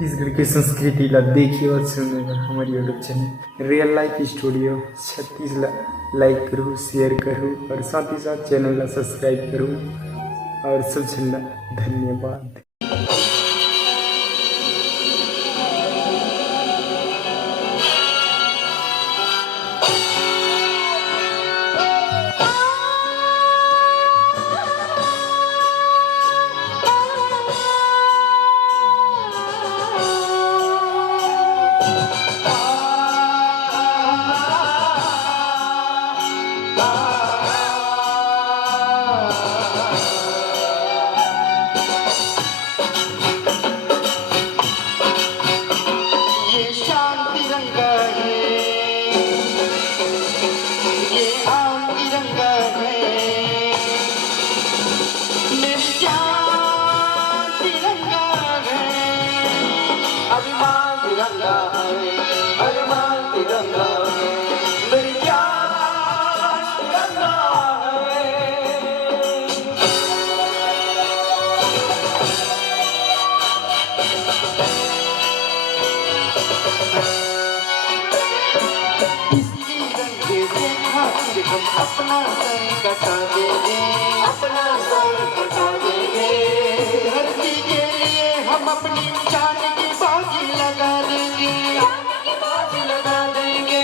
छत्तीसगढ़ की संस्कृति ला देखिए और सुनिएगा हमारे YouTube channel real life studio छत्तीस लाइक करूँ, शेयर करूँ और साथ ही साथ चैनल ला सब्सक्राइब करूँ और सबसे धन्यवाद। हम अपना सर कटा देंगे, अपना सर कटा देंगे। धरती के लिए हम अपनी जान की बाजी लगा देंगे, बाजी लगा देंगे।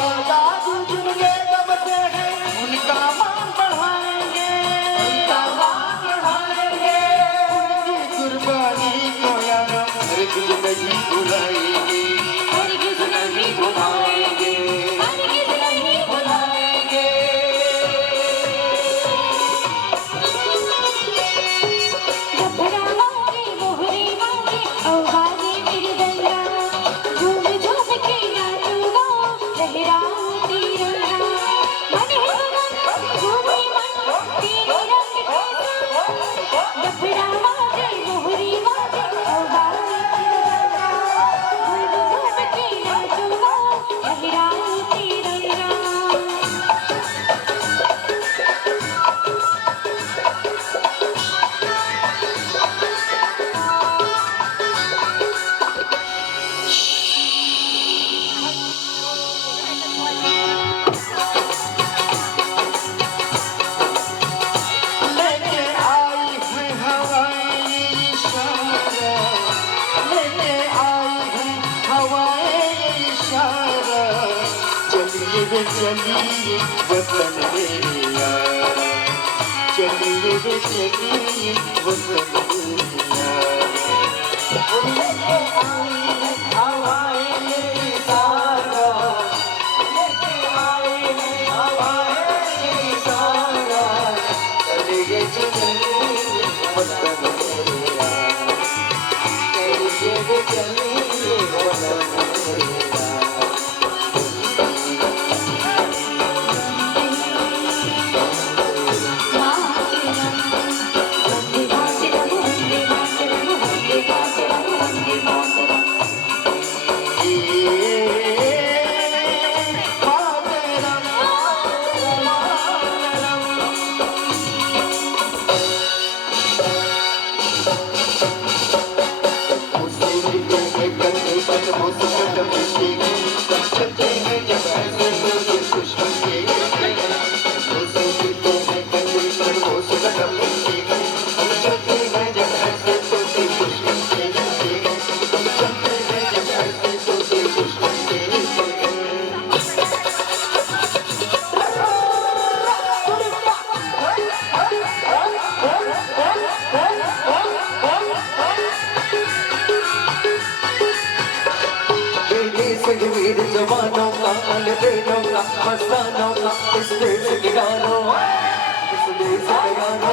आजाद जिनके दम से है उनका मान बढ़ाएंगे, उनका मान बढ़ाएंगे। उनकी कुर्बानी को यार हरगिज़ नहीं भुलाएंगे, हरगिज़ नहीं भुलाएंगे, हरगिज़ नहीं भुलाएंगे। चलिए वतन मेरे यार, चलिए रे चलिए वतन मेरे यार। लेके आई है हवाएं ये सारा, लेके आई है हवाएं ये सारा। चलिए चलिए वतन मेरे यार, चलिए रे चलिए वतन मेरे यार। वीर जवानों का अलबेलों का मस्तानों का इस देश के गानों, इस देश के गानों।